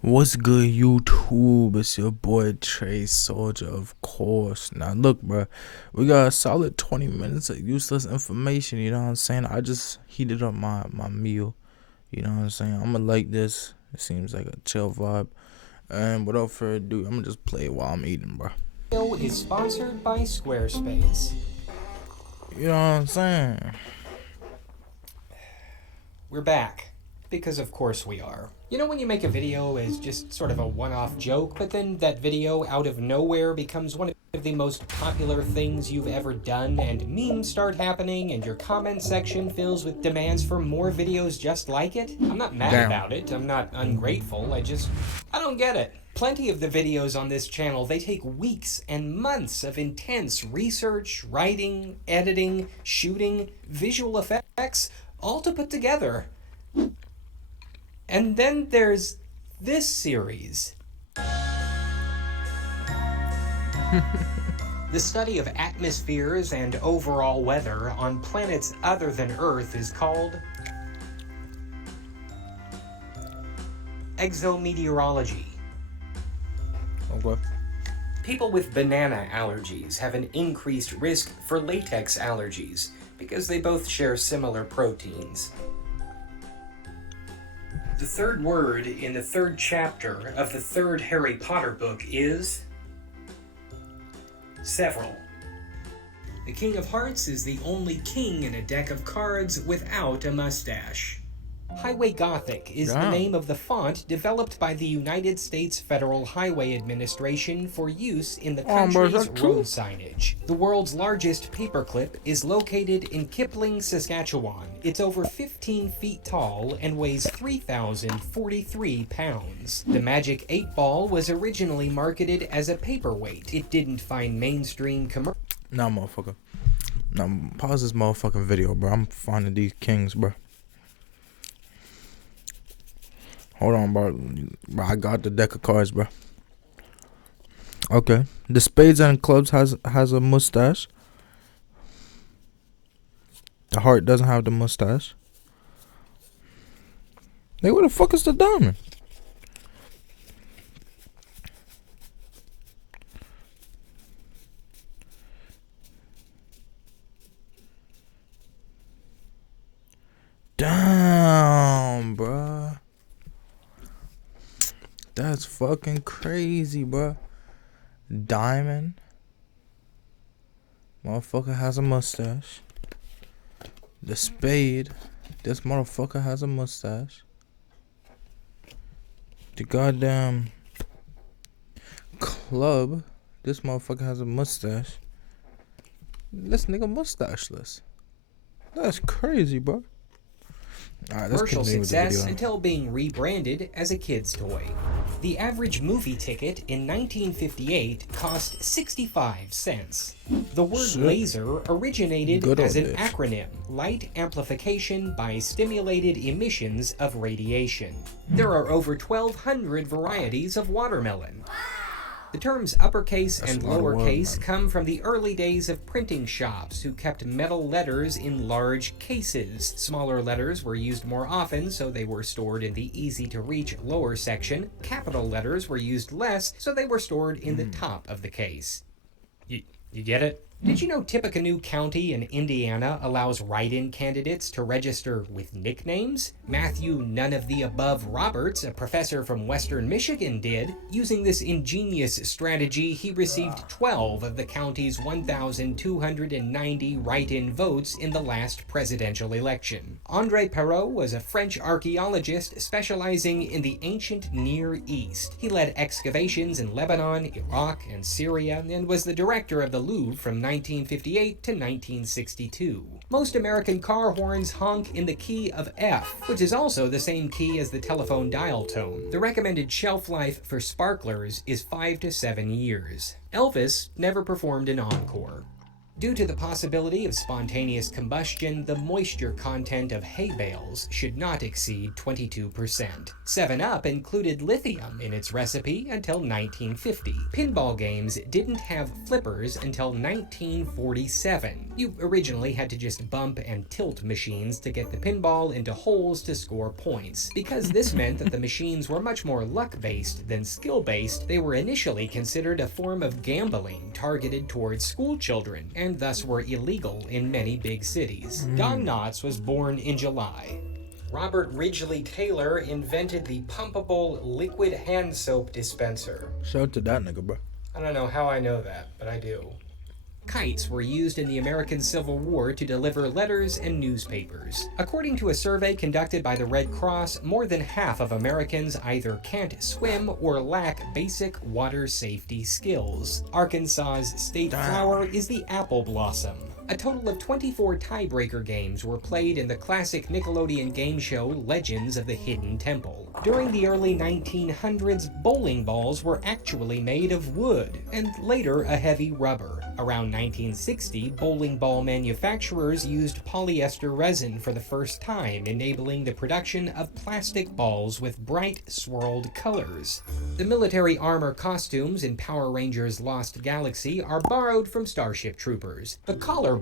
What's good, YouTube? It's your boy Trey Soldier, of course. Now, look, bro, we got a solid 20 minutes of useless information. You know what I'm saying? I just heated up my meal. You know what I'm saying? I'm gonna like this. It seems like a chill vibe. And without further ado, I'm gonna just play it while I'm eating, bro. Video is sponsored by Squarespace. You know what I'm saying? We're back. Because of course we are. You know when you make a video as just sort of a one-off joke, but then that video out of nowhere becomes one of the most popular things you've ever done, and memes start happening, and your comment section fills with demands for more videos just like it? I'm not mad about it, I'm not ungrateful, I don't get it. Plenty of the videos on this channel, they take weeks and months of intense research, writing, editing, shooting, visual effects, all to put together. And then there's this series. The study of atmospheres and overall weather on planets other than Earth is called exometeorology. Okay. People with banana allergies have an increased risk for latex allergies because they both share similar proteins. The third word in the third chapter of the third Harry Potter book is several. The King of Hearts is the only king in a deck of cards without a mustache. Highway Gothic is the name of the font developed by the United States Federal Highway Administration for use in the country's road signage. The world's largest paperclip is located in Kipling, Saskatchewan. It's over 15 feet tall and weighs 3,043 pounds. The Magic 8 Ball was originally marketed as a paperweight. It didn't find mainstream commercial. Nah, motherfucker. Now, pause this motherfucking video, bro. I'm finding these kings, bro. Hold on, bro. I got the deck of cards, bro. Okay. The spades and clubs has a mustache. The heart doesn't have the mustache. Hey, where the fuck is the diamond? Damn, bro. That's fucking crazy, bro. Diamond. Motherfucker has a mustache. The spade. This motherfucker has a mustache. The goddamn club. This motherfucker has a mustache. This nigga mustacheless. That's crazy, bro. Alright, let's Commercial continue with the success video. until being rebranded as a kid's toy. The average movie ticket in 1958 cost 65 cents. The word laser originated Good as old an days. acronym, light amplification by stimulated emissions of radiation. There are over 1,200 varieties of watermelon. The terms uppercase and a lot of lowercase watermelon. come from the early days of printing shops who kept metal letters in large cases. Smaller letters were used more often, so they were stored in the easy-to-reach lower section. Capital letters were used less, so they were stored in the top of the case. You get it? Did you know Tippecanoe County in Indiana allows write-in candidates to register with nicknames? Matthew None of the Above Roberts, a professor from Western Michigan, did. Using this ingenious strategy, he received 12 of the county's 1,290 write-in votes in the last presidential election. André Perot was a French archaeologist specializing in the ancient Near East. He led excavations in Lebanon, Iraq, and Syria, and was the director of the Louvre from 1958 to 1962. Most American car horns honk in the key of F, which is also the same key as the telephone dial tone. The recommended shelf life for sparklers is 5 to 7 years. Elvis never performed an encore. Due to the possibility of spontaneous combustion, the moisture content of hay bales should not exceed 22%. 7-Up included lithium in its recipe until 1950. Pinball games didn't have flippers until 1947. You originally had to just bump and tilt machines to get the pinball into holes to score points. Because this meant that the machines were much more luck-based than skill-based, they were initially considered a form of gambling targeted towards school children, and thus were illegal in many big cities. Don Knotts was born in July. Robert Ridgely Taylor invented the pumpable liquid hand soap dispenser. Shout out to that nigga, bro. I don't know how I know that, but I do. Kites were used in the American Civil War to deliver letters and newspapers. According to a survey conducted by the Red Cross, more than half of Americans either can't swim or lack basic water safety skills. Arkansas's state flower is the apple blossom. A total of 24 tiebreaker games were played in the classic Nickelodeon game show Legends of the Hidden Temple. During the early 1900s, bowling balls were actually made of wood, and later a heavy rubber. Around 1960, bowling ball manufacturers used polyester resin for the first time, enabling the production of plastic balls with bright, swirled colors. The military armor costumes in Power Rangers Lost Galaxy are borrowed from Starship Troopers. The collarbone,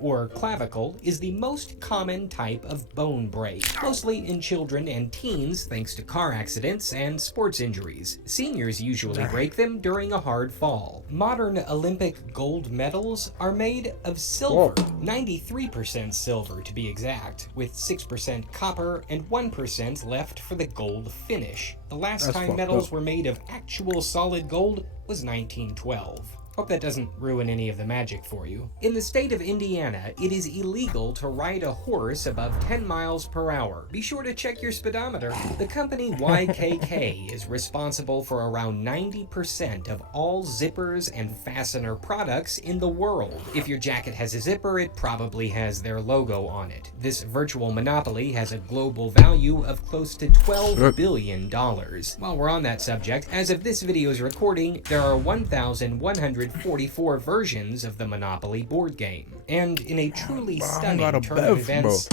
or clavicle, is the most common type of bone break, mostly in children and teens thanks to car accidents and sports injuries. Seniors usually break them during a hard fall. Modern Olympic gold medals are made of silver, 93% silver to be exact, with 6% copper and 1% left for the gold finish. The last time medals were made of actual solid gold was 1912. Hope that doesn't ruin any of the magic for you. In the state of Indiana, it is illegal to ride a horse above 10 miles per hour. Be sure to check your speedometer. The company YKK is responsible for around 90% of all zippers and fastener products in the world. If your jacket has a zipper, it probably has their logo on it. This virtual monopoly has a global value of close to $12 billion. While we're on that subject, as of this video's recording, there are 1,144 versions of the Monopoly board game. And in a truly stunning turn of events...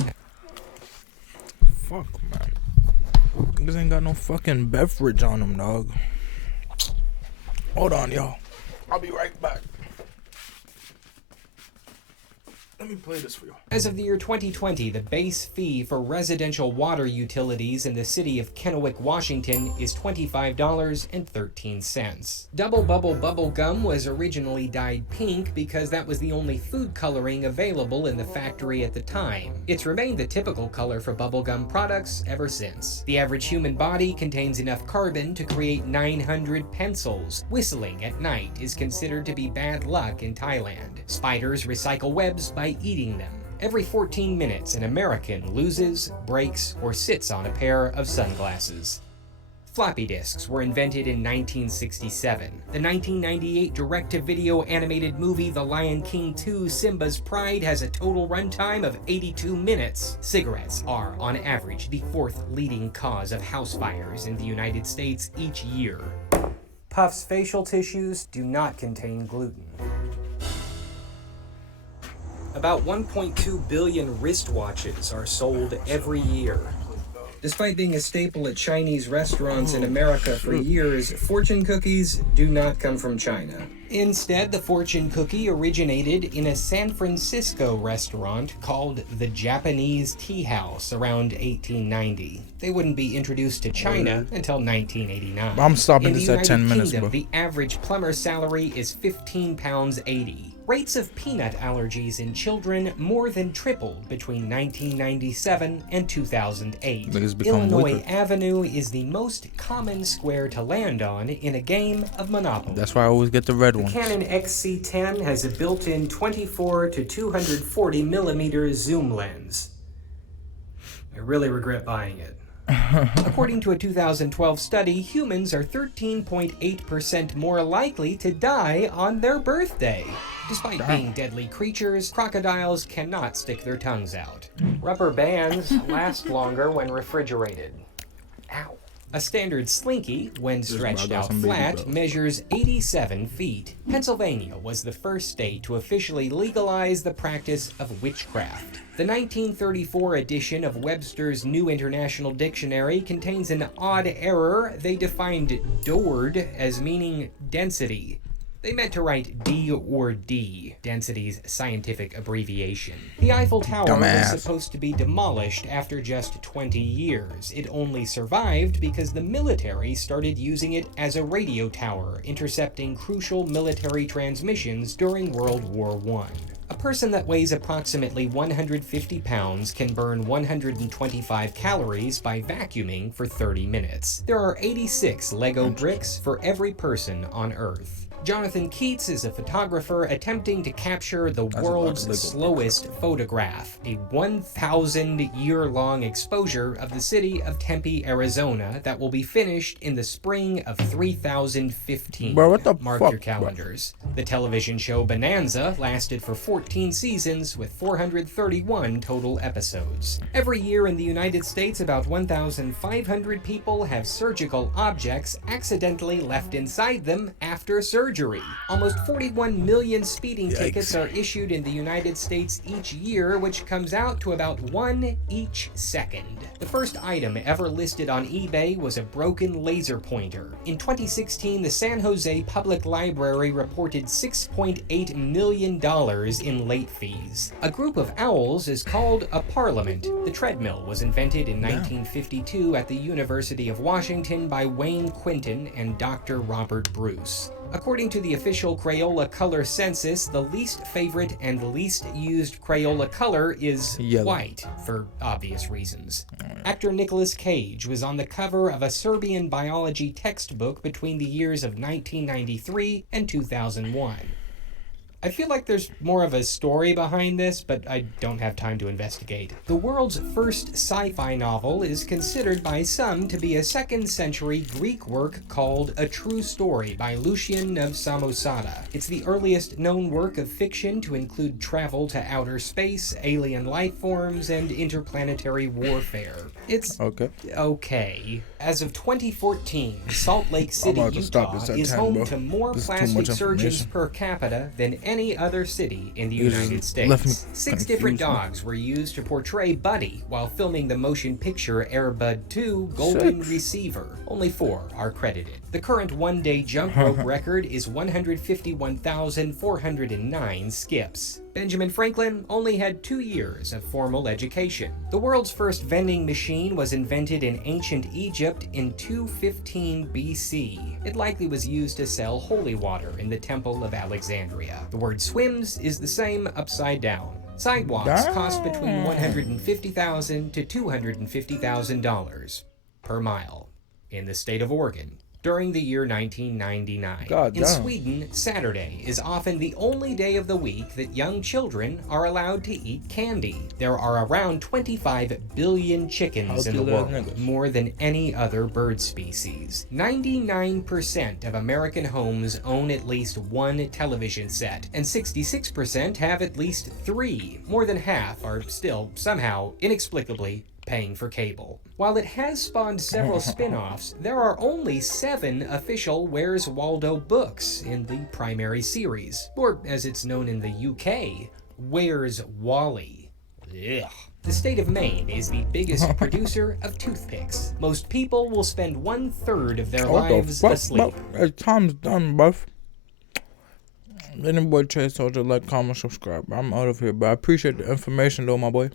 Fuck, man. Niggas ain't got no fucking beverage on them, dog. Hold on, y'all. I'll be right back. Let me play this for you. As of the year 2020, the base fee for residential water utilities in the city of Kennewick, Washington is $25.13. Double Bubble Bubble Gum was originally dyed pink because that was the only food coloring available in the factory at the time. It's remained the typical color for bubblegum products ever since. The average human body contains enough carbon to create 900 pencils. Whistling at night is considered to be bad luck in Thailand. Spiders recycle webs by eating them. Every 14 minutes, an American loses, breaks, or sits on a pair of sunglasses. Floppy disks were invented in 1967. The 1998 direct-to-video animated movie The Lion King 2: Simba's Pride has a total runtime of 82 minutes. Cigarettes are, on average, the fourth leading cause of house fires in the United States each year. Puff's facial tissues do not contain gluten. About 1.2 billion wristwatches are sold every year. Despite being a staple at Chinese restaurants in America for years, fortune cookies do not come from China. Instead, the fortune cookie originated in a San Francisco restaurant called the Japanese Tea House around 1890. They wouldn't be introduced to China until 1989. I'm stopping this at 10 minutes, bro. The average plumber's salary is £15.80. Rates of peanut allergies in children more than tripled between 1997 and 2008. Illinois Avenue is the most common square to land on in a game of Monopoly. That's why I always get the red one. The Canon XC10 has a built-in 24 to 240 millimeter zoom lens. I really regret buying it. According to a 2012 study, humans are 13.8% more likely to die on their birthday. Despite being deadly creatures, crocodiles cannot stick their tongues out. Rubber bands last longer when refrigerated. Ow. A standard slinky, when stretched got out some baby flat, bells. measures 87 feet. Pennsylvania was the first state to officially legalize the practice of witchcraft. The 1934 edition of Webster's New International Dictionary contains an odd error. They defined "dord" as meaning density. They meant to write D or D, density's scientific abbreviation. The Eiffel Tower Dumbass. was supposed to be demolished after just 20 years. It only survived because the military started using it as a radio tower, intercepting crucial military transmissions during World War I. A person that weighs approximately 150 pounds can burn 125 calories by vacuuming for 30 minutes. There are 86 Lego bricks for every person on Earth. Jonathan Keats is a photographer attempting to capture the world's slowest photograph, a 1,000-year-long exposure of the city of Tempe, Arizona, that will be finished in the spring of 3015. Bro, what the Mark fuck, your calendars. The television show Bonanza lasted for 14 seasons with 431 total episodes. Every year in the United States, about 1,500 people have surgical objects accidentally left inside them after surgery. Almost 41 million speeding tickets are issued in the United States each year, which comes out to about 1 each second. The first item ever listed on eBay was a broken laser pointer. In 2016, the San Jose Public Library reported $6.8 million in late fees. A group of owls is called a parliament. The treadmill was invented in 1952 at the University of Washington by Wayne Quinton and Dr. Robert Bruce. According to the official Crayola color census, the least favorite and least used Crayola color is yellow, white, for obvious reasons. Actor Nicolas Cage was on the cover of a Serbian biology textbook between the years of 1993 and 2001. I feel like there's more of a story behind this, but I don't have time to investigate. The world's first sci-fi novel is considered by some to be a 2nd century Greek work called A True Story by Lucian of Samosata. It's the earliest known work of fiction to include travel to outer space, alien life forms, and interplanetary warfare. It's okay. As of 2014, Salt Lake City, Utah is home to more plastic surgeons per capita than any other city in the United States. 6 different dogs were used to portray Buddy while filming the motion picture Air Bud 2 Golden Receiver. Only 4 are credited. The current one-day jump rope record is 151,409 skips. Benjamin Franklin only had 2 years of formal education. The world's first vending machine was invented in ancient Egypt in 215 BC. It likely was used to sell holy water in the Temple of Alexandria. The word swims is the same upside down. Sidewalks cost between $150,000 to $250,000 per mile in the state of Oregon during the year 1999. In Sweden, Saturday is often the only day of the week that young children are allowed to eat candy. There are around 25 billion chickens in the world, more than any other bird species. 99% of American homes own at least one television set, and 66% have at least 3. More than half are still, somehow, inexplicably, paying for cable. While it has spawned several spin-offs, there are only 7 official Where's Waldo books in the primary series, or as it's known in the UK, Where's Wally? Ugh. The state of Maine is the biggest producer of toothpicks. Most people will spend 1/3 of their lives asleep. Time's done, bruv. Any boy Trey Soldier, like, comment, subscribe. I'm out of here, but I appreciate the information though, my boy.